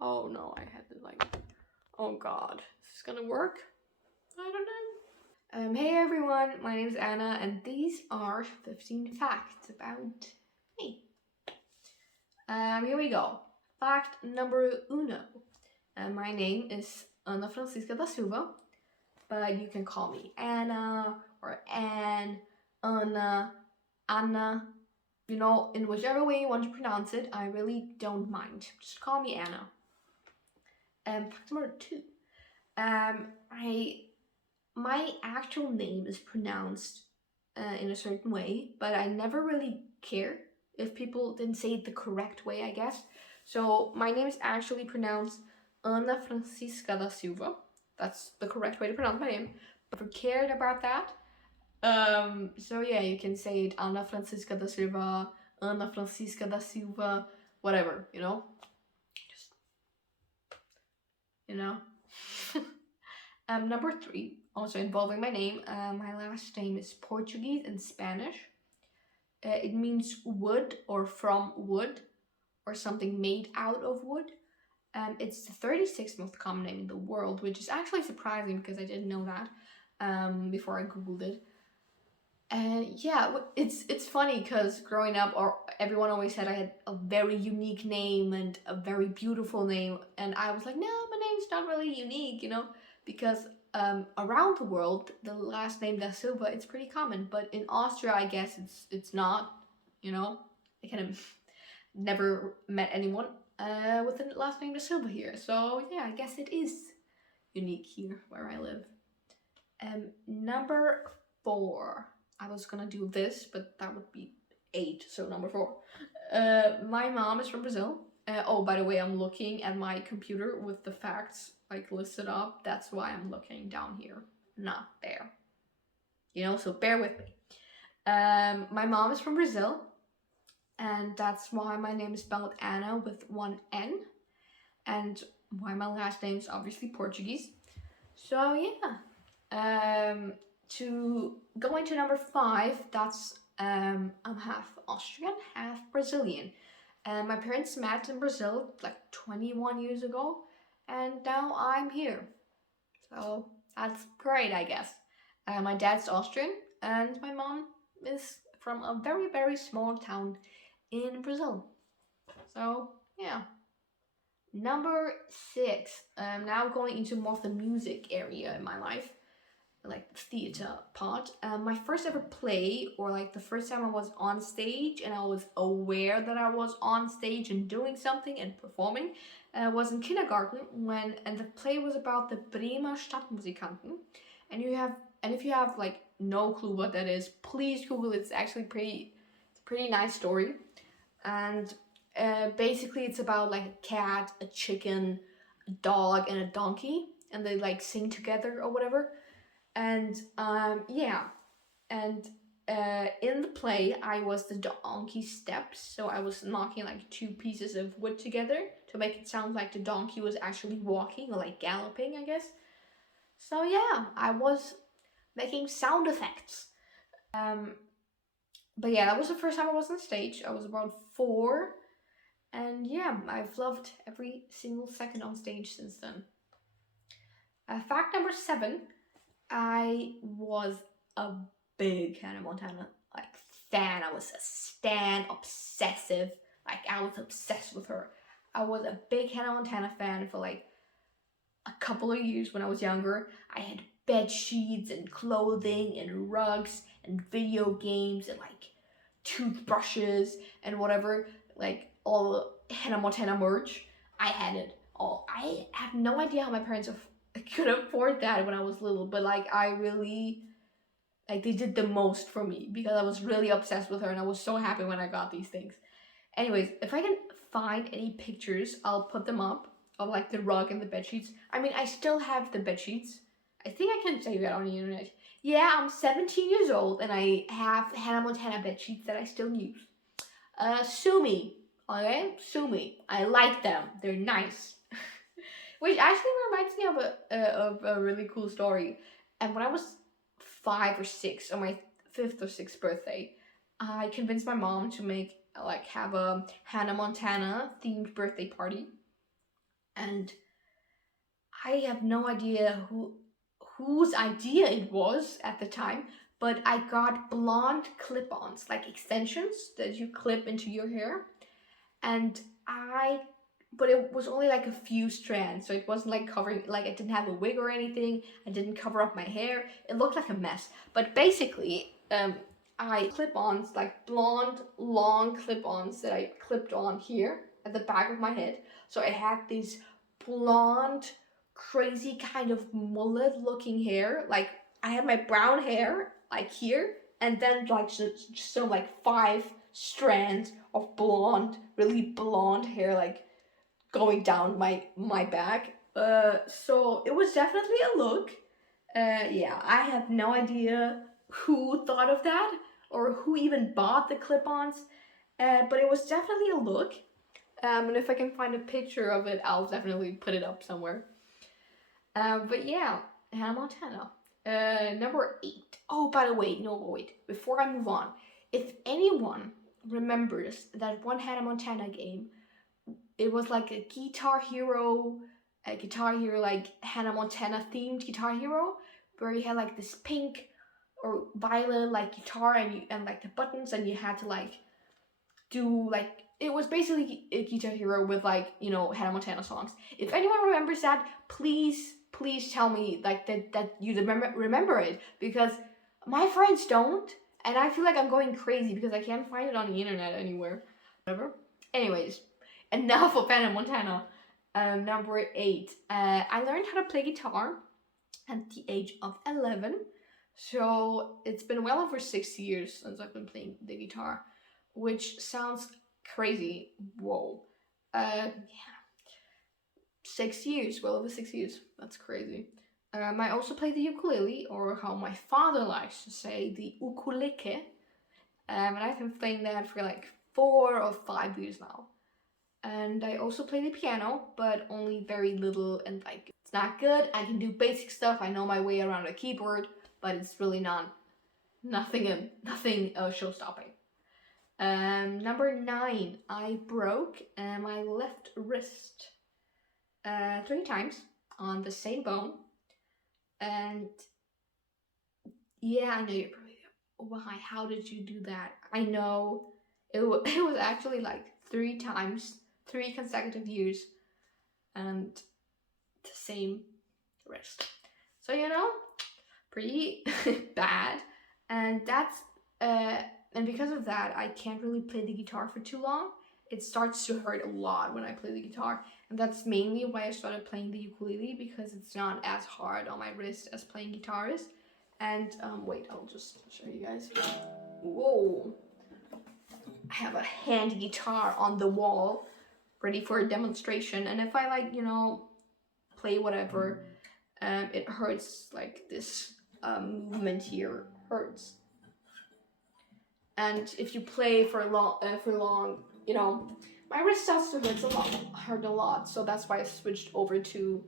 Oh no, I had to like, oh god, is this gonna work? I don't know. Hey everyone, my name is Anna, and these are 15 facts about me. Here we go. Fact number uno. My name is Ana Francisca da Silva, but you can call me Anna or Anne, Anna, Anna. You know, in whichever way you want to pronounce it, I really don't mind. Just call me Anna. Fact number two. I my actual name is pronounced in a certain way, but I never really care if people didn't say it the correct way, I guess. So my name is actually pronounced Ana Francisca da Silva. That's the correct way to pronounce my name. But if you cared about that, so yeah, you can say it Ana Francisca da Silva, Ana Francisca da Silva, whatever, you know? Just, you know? Number three, also involving my name. My last name is Portuguese and Spanish. It means wood or from wood or something made out of wood. It's the 36th most common name in the world, which is actually surprising because I didn't know that before I googled it. And yeah, it's funny because growing up, or everyone always said I had a very unique name and a very beautiful name, and I was like, no, my name's not really unique, you know, because around the world, the last name Da Silva, it's pretty common, but in Austria, I guess it's not, you know. I kind of never met anyone with the last name Da Silva here, so yeah, I guess it is unique here where I live. Number four. I was gonna do this, but that would be 8, so number 4. My mom is from Brazil. Oh, by the way, I'm looking at my computer with the facts like listed up. That's why I'm looking down here, not there. You know, so bear with me. My mom is from Brazil, and that's why my name is spelled Anna with one N, and why my last name is obviously Portuguese. So yeah. To go into number 5, that's I'm half Austrian, half Brazilian. My parents met in Brazil like 21 years ago, and now I'm here. So that's great, I guess. My dad's Austrian, and my mom is from a very, very small town in Brazil. So yeah. Number 6, I'm now going into more of the music area in my life, like the theater part. My first ever play, or like the first time I was on stage and I was aware that I was on stage and doing something and performing, was in kindergarten and the play was about the Bremer Stadtmusikanten. And if you have like no clue what that is, please Google it. It's actually it's a pretty nice story. And basically it's about like a cat, a chicken, a dog, and a donkey, and they like sing together or whatever. And yeah, and in the play I was the donkey steps, so I was knocking like 2 pieces of wood together to make it sound like the donkey was actually walking or like galloping, I guess. So yeah, I was making sound effects. But yeah, that was the first time I was on stage. I was about 4, and yeah, I've loved every single second on stage since then. Fact number 7, I was a big Hannah Montana like fan. I was a stan, obsessive. Like I was obsessed with her. I was a big Hannah Montana fan for like a couple of years when I was younger. I had bed sheets and clothing and rugs and video games and like toothbrushes and whatever, like all Hannah Montana merch. I had it all. I have no idea how my parents could afford that when I was little, but like I really, like they did the most for me because I was really obsessed with her and I was so happy when I got these things. Anyways, if I can find any pictures, I'll put them up of like the rug and the bed sheets. I mean, I still have the bed sheets. I think I can say that on the internet. Yeah, I'm 17 years old and I have Hannah Montana bed sheets that I still use. Sue me, okay? Sue me. I like them. They're nice. Which actually reminds me of a really cool story. And when I was 5 or 6, on my 5th or 6th birthday, I convinced my mom to have a Hannah Montana themed birthday party. and I have no idea whose idea it was at the time, but I got blonde clip-ons, like extensions that you clip into your hair, and but it was only like a few strands, so it wasn't like covering, like I didn't have a wig or anything. I didn't cover up my hair. It looked like a mess. But basically, I clip-ons, like blonde, long clip-ons that I clipped on here at the back of my head. So I had these blonde, crazy kind of mullet-looking hair. Like I had my brown hair like here, and then like just some like 5 strands of blonde, really blonde hair, like going down my back. So it was definitely a look. Yeah, I have no idea who thought of that or who even bought the clip-ons, but it was definitely a look. And if I can find a picture of it, I'll definitely put it up somewhere. But yeah, Hannah Montana. Number 8. Oh, by the way, no, wait. Before I move on, if anyone remembers that one Hannah Montana game, it was like a Guitar Hero like Hannah Montana themed Guitar Hero, where you had like this pink or violet like guitar and like the buttons, and you had to like do like, it was basically a Guitar Hero with like, you know, Hannah Montana songs. If anyone remembers that, please tell me like that you remember it, because my friends don't, and I feel like I'm going crazy because I can't find it on the internet anywhere. Whatever. Anyways, enough of Hannah Montana. Number 8. I learned how to play guitar at the age of 11. So it's been well over 6 years since I've been playing the guitar, which sounds crazy. Whoa. Yeah. 6 years, well over 6 years. That's crazy. I also play the ukulele, or how my father likes to say, the ukulele. And I've been playing that for like 4 or 5 years now. And I also play the piano, but only very little, and like it's not good. I can do basic stuff. I know my way around a keyboard, but it's really nothing show-stopping. Number 9, I broke my left wrist 3 times on the same bone, and yeah, I know you're probably, why? How did you do that? I know it was actually like 3 times, 3 consecutive years, and the same wrist. So you know, pretty bad, and and because of that, I can't really play the guitar for too long. It starts to hurt a lot when I play the guitar, and that's mainly why I started playing the ukulele, because it's not as hard on my wrist as playing guitar is. And wait, I'll just show you guys. Whoa, I have a hand guitar on the wall, ready for a demonstration. And if I like, you know, play whatever, it hurts. Like this movement here hurts. And if you play for long, you know, my wrist starts to hurt a lot. So that's why I switched over to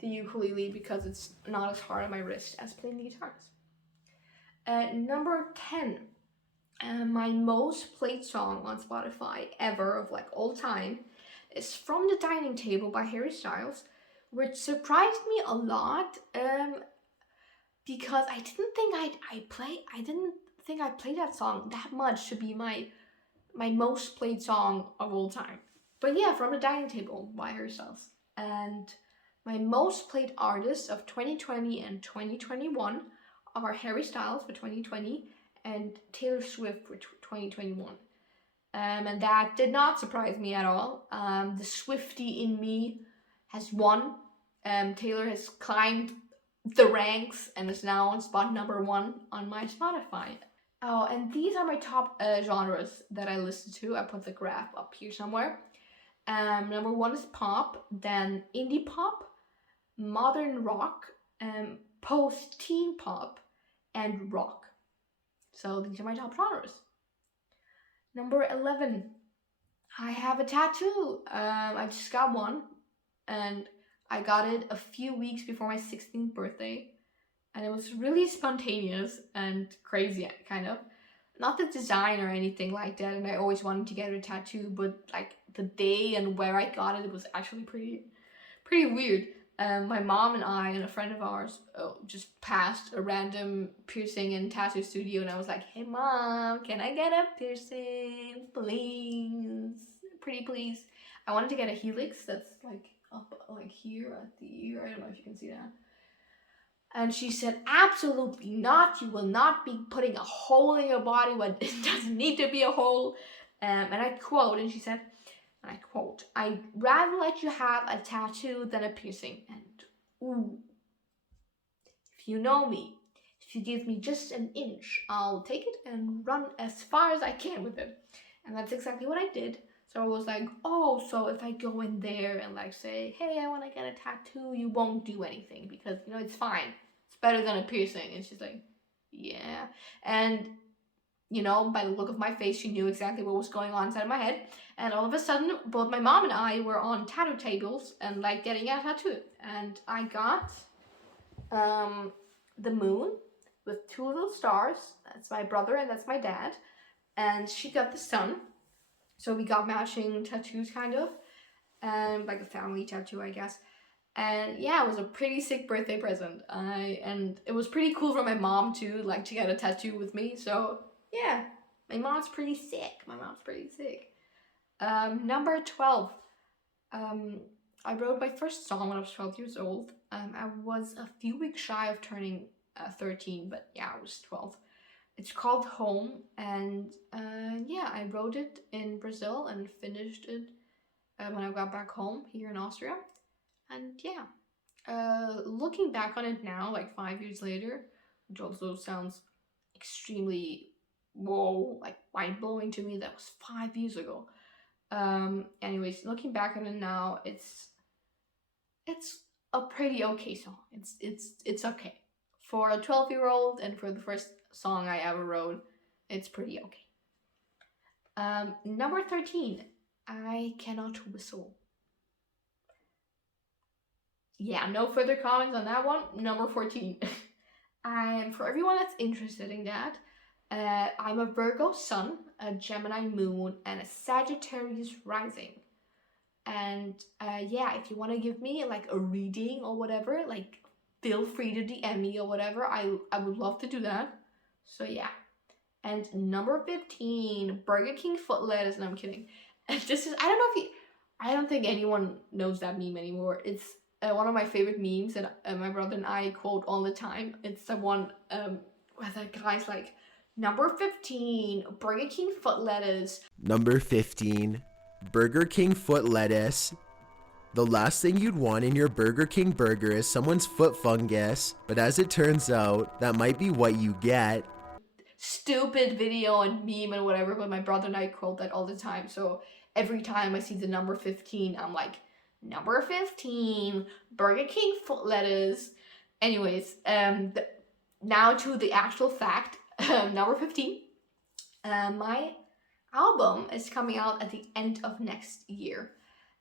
the ukulele, because it's not as hard on my wrist as playing the guitars. Number 10, my most played song on Spotify ever of like all time is "From the Dining Table" by Harry Styles, which surprised me a lot, because I didn't think I'd play that song that much to be my most played song of all time. But yeah, "From the Dining Table" by Harry Styles. And my most played artists of 2020 and 2021 are Harry Styles for 2020 and Taylor Swift for 2021. And that did not surprise me at all. The Swiftie in me has won. Taylor has climbed the ranks and is now on spot number 1 on my Spotify. Oh, and these are my top genres that I listen to. I put the graph up here somewhere. Number 1 is pop, then indie pop, modern rock, post-teen pop, and rock. So these are my top genres. Number 11, I have a tattoo. I just got one, and I got it a few weeks before my 16th birthday, and it was really spontaneous and crazy, kind of. Not the design or anything like that, and I always wanted to get a tattoo, but like the day and where I got it, it was actually pretty weird. My mom and I and a friend of ours just passed a random piercing and tattoo studio, and I was like, "Hey mom, can I get a piercing, please? Pretty please." I wanted to get a helix that's like up like here at the ear. I don't know if you can see that. And she said, "Absolutely not. You will not be putting a hole in your body when it doesn't need to be a hole." And I quote, and she said, and I quote, "I'd rather let you have a tattoo than a piercing." And ooh, if you know me, if you give me just an inch, I'll take it and run as far as I can with it. And that's exactly what I did. So I was like, "Oh, so if I go in there and like say, hey, I want to get a tattoo, you won't do anything because, you know, it's fine. It's better than a piercing." And she's like, "Yeah." And, you know, by the look of my face, she knew exactly what was going on inside my head. And all of a sudden, both my mom and I were on tattoo tables and like getting a tattoo. And I got the moon with two little stars. That's my brother and that's my dad. And she got the sun. So we got matching tattoos, kind of, and like a family tattoo, I guess. And yeah, it was a pretty sick birthday present. And it was pretty cool for my mom too, like to get a tattoo with me. So yeah, my mom's pretty sick. Number 12. I wrote my first song when I was 12 years old. I was a few weeks shy of turning 13, but yeah, I was 12. It's called Home, and yeah, I wrote it in Brazil and finished it when I got back home here in Austria. And yeah, looking back on it now, like 5 years later, which also sounds extremely whoa, like mind-blowing to me. That was 5 years ago. Anyways, looking back on it now, it's a pretty okay song. It's okay for a 12-year-old, and for the first song I ever wrote, it's pretty okay. Number 13, I cannot whistle. Yeah, no further comments on that one. Number 14. For everyone that's interested in that, I'm a Virgo sun, a Gemini moon, and a Sagittarius rising. And yeah, if you want to give me like a reading or whatever, like feel free to DM me or whatever. I would love to do that. So yeah. And number 15, Burger King foot lettuce. No, I'm kidding. And this is, I don't think anyone knows that meme anymore. It's one of my favorite memes that my brother and I quote all the time. It's the one where the guy's like, number 15, Burger King foot lettuce. Number 15, Burger King foot lettuce. The last thing you'd want in your Burger King burger is someone's foot fungus, but as it turns out, that might be what you get. Stupid video and meme and whatever, but my brother and I quote that all the time. So every time I see the number 15, I'm like, number 15, Burger King foot lettuce. Anyways, now to the actual fact. Number 15, my album is coming out at the end of next year,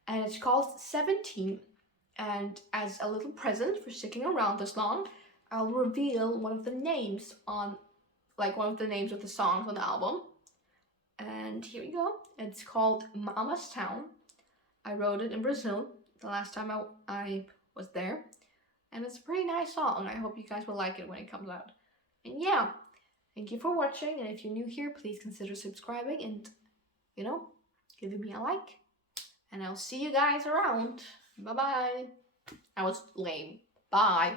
and it's called 17. And as a little present for sticking around this long, I'll reveal one of the names of the songs on the album. And here we go. It's called Mama's Town. I wrote it in Brazil the last time I was there, and it's a pretty nice song. I hope you guys will like it when it comes out. And yeah, thank you for watching, and if you're new here, please consider subscribing and, you know, giving me a like. And I'll see you guys around. Bye-bye. That was lame. Bye.